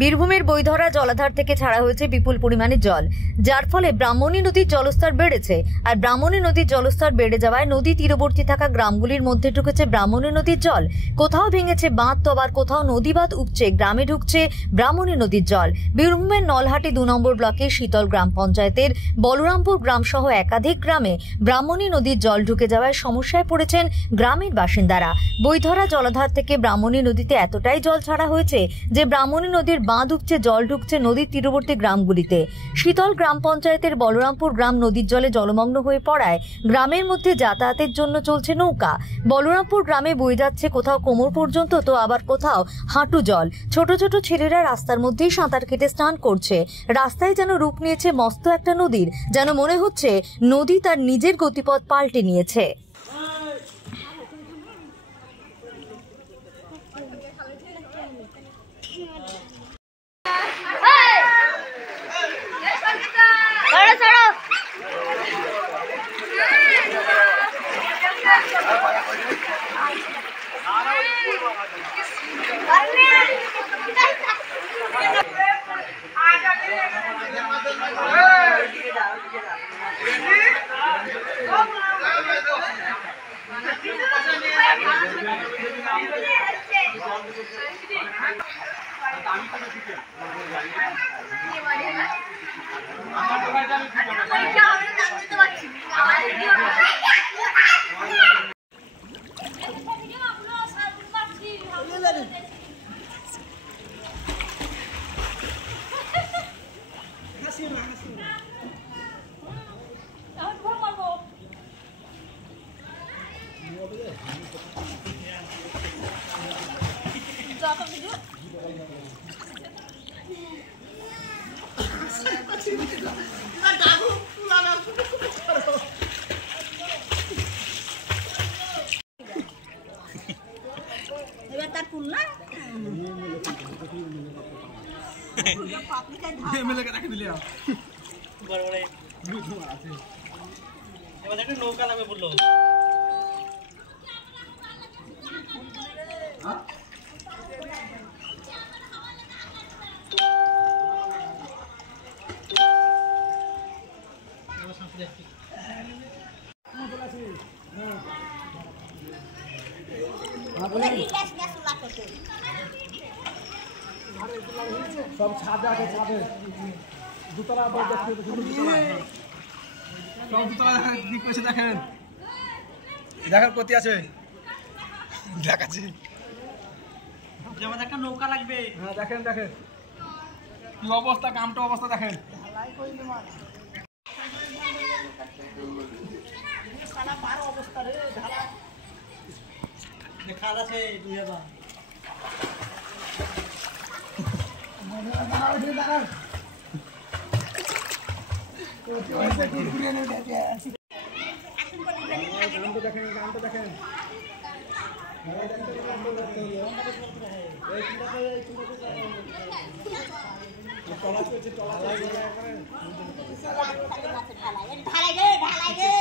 বীরভূমের বৈধরা জলাধার থেকে ছাড়া হয়েছে বিপুল পরিমাণে জল, যার ফলে ব্রাহ্মণী নদীর জলস্তর বেড়েছে। আর ব্রাহ্মণী নদীর জলস্তর বেড়ে যাওয়ায় নদী তীরবর্তী থাকা গ্রামগুলির মধ্যে ঢুকেছে ব্রাহ্মণী নদীর জল। কোথাও ভেঙেছে বাঁধ, তো আবার কোথাও নদী বাঁধ উপচে গ্রামে ঢুকছে ব্রাহ্মণী নদীর জল। বীরভূমের নলহাটি 2 নম্বর ব্লকের শীতল গ্রাম পঞ্চায়েতের বলরামপুর গ্রাম সহ একাধিক গ্রামে ব্রাহ্মণী নদীর জল ঢুকে যাওয়ায় সমস্যায় পড়েছেন গ্রামের বাসিন্দারা। বৈধরা জলাধার থেকে ব্রাহ্মণী নদীতে এতটাই জল ছাড়া হয়েছে যে ব্রাহ্মণী নদীর বাঁধ উপচে জল ঢুকছে নদীর তীরবর্তী গ্রামগুলিতে। শীতল গ্রাম পঞ্চায়েতের বলরামপুর গ্রাম নদীর জলে জলমগ্ন হয়ে পড়ায় গ্রামের মধ্যে যাতায়াতের জন্য চলছে নৌকা। বলরামপুর গ্রামে বয়ে যাচ্ছে কোথাও কোমর পর্যন্ত, তো আবার কোথাও হাঁটু জল। ছোট ছোট ছেলেরা রাস্তার মধ্যেই সাঁতার কেটে স্নান করছে। রাস্তায় যেন রূপ নিয়েছে মস্ত একটা নদীর, যেন মনে হচ্ছে নদী তার নিজের গতিপথ পাল্টে নিয়েছে। নৌকা লাগবে বললো সব ছাদে আছে, ছাদে দুতলা সব দুতলা দেখেন, দেখার প্রতি আছে, দেখাচ্ছি। যেমন একটা নৌকা লাগবে। হ্যাঁ দেখেন দেখেন কি অবস্থা, কামটা অবস্থা দেখেন। অবস্থা রে ঢালা দেখা আছে 2000 দেখেন, গানটা দেখেন। ঢালাই রে